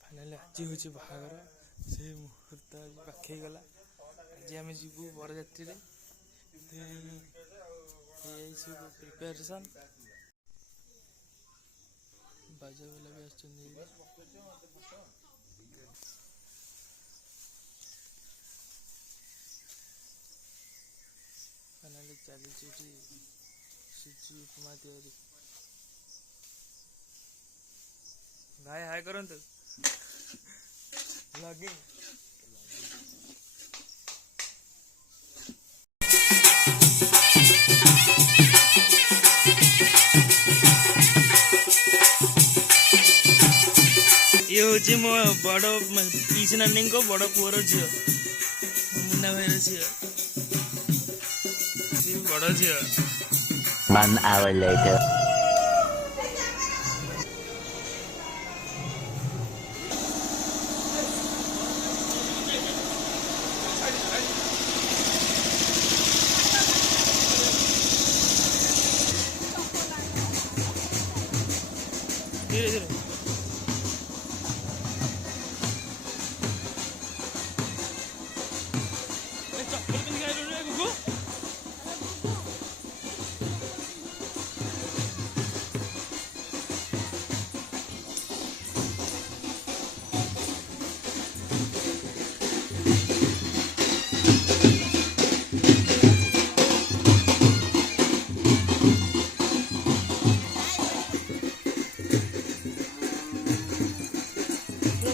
Finally आज हूँ बाहागर से मुहूर्त आज पाखे गला आज आम जीवु बरजात्री सब प्रिपेरेसन बाजा बाला भी फाइनाली चली सुजी उपमा तैयारी भाई हाय करंतु लगिंग ये हूँ मो बड़ पीसी नानी को बड़ पुअर झी मुन्ना भाई झी बड़ झी 1 hour later. धीरे धीरे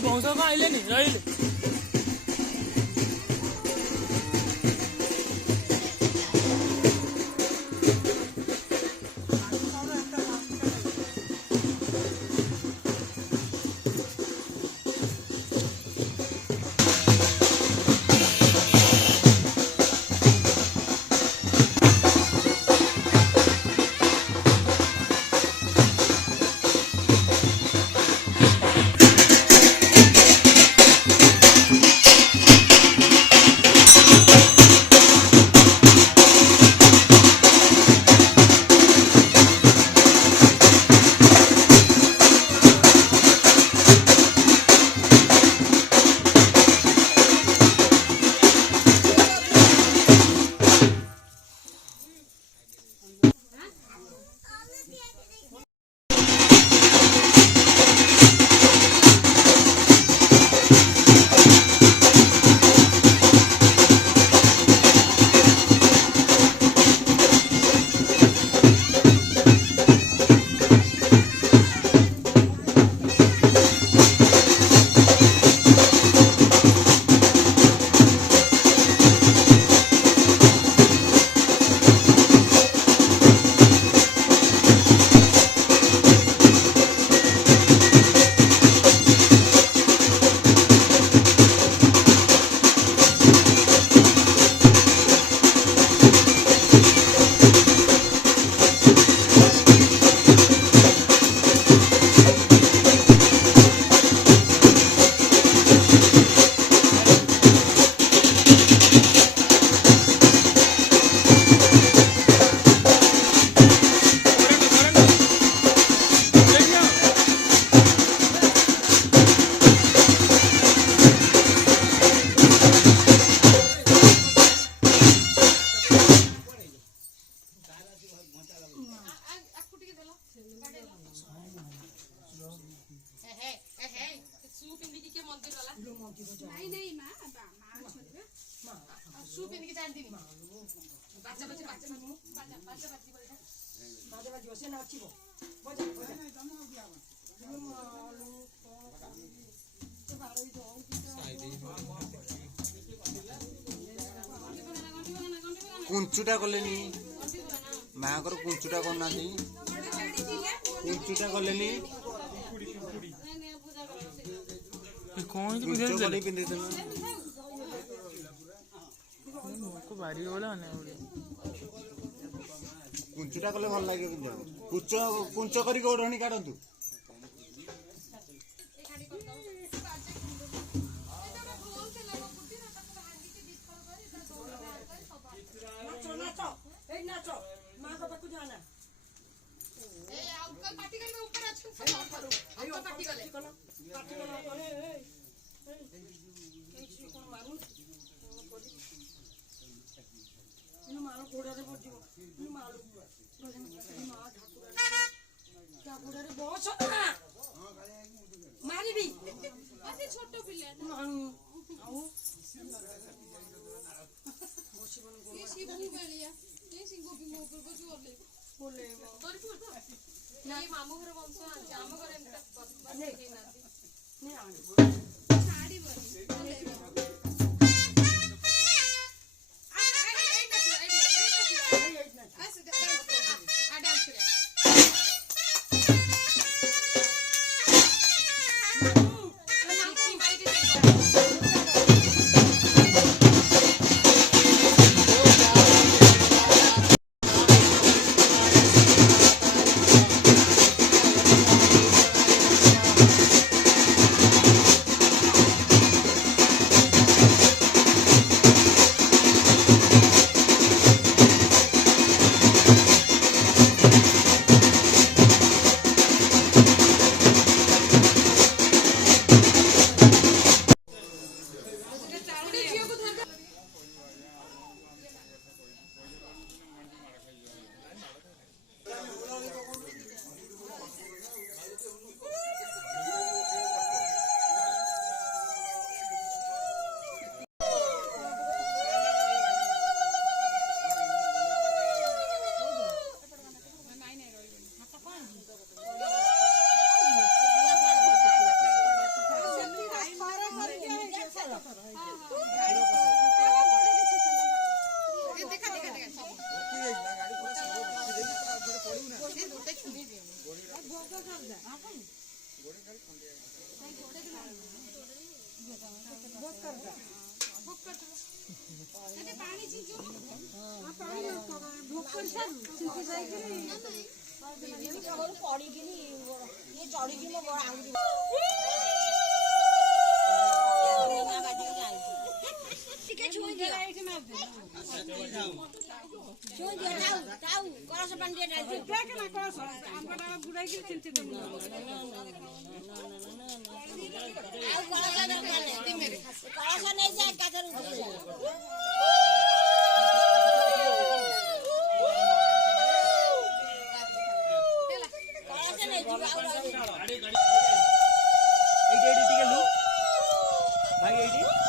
बहुत आइले नहीं रही कुंचुटा कलेनी माकर कुंचुटा करना कुंचुटा कलेनी कौन पिंधे ତାକୁ ବାରି ଗଲେ ଅନେକ ଗୁଡ଼ିଏ କୁଞ୍ଚୁଟା କଲେ ଭଲ ଲାଗିବ କିନ୍ତୁ କୁଞ୍ଚ କରିକି ଓଢ଼ଣି କାଢନ୍ତୁ। ମାରିବି ଛୋଟ ପିଲା ଶିବୁ ବେଳିଆ ଗୋପୀ ମୋ ଉପରେ ବସି ଓହ୍ଲେଇବ ମାମୁଁ ଘର ବଂଶ ଆଣିଛି ଆମ ଘରେ ଭାଇ ଏଇଠି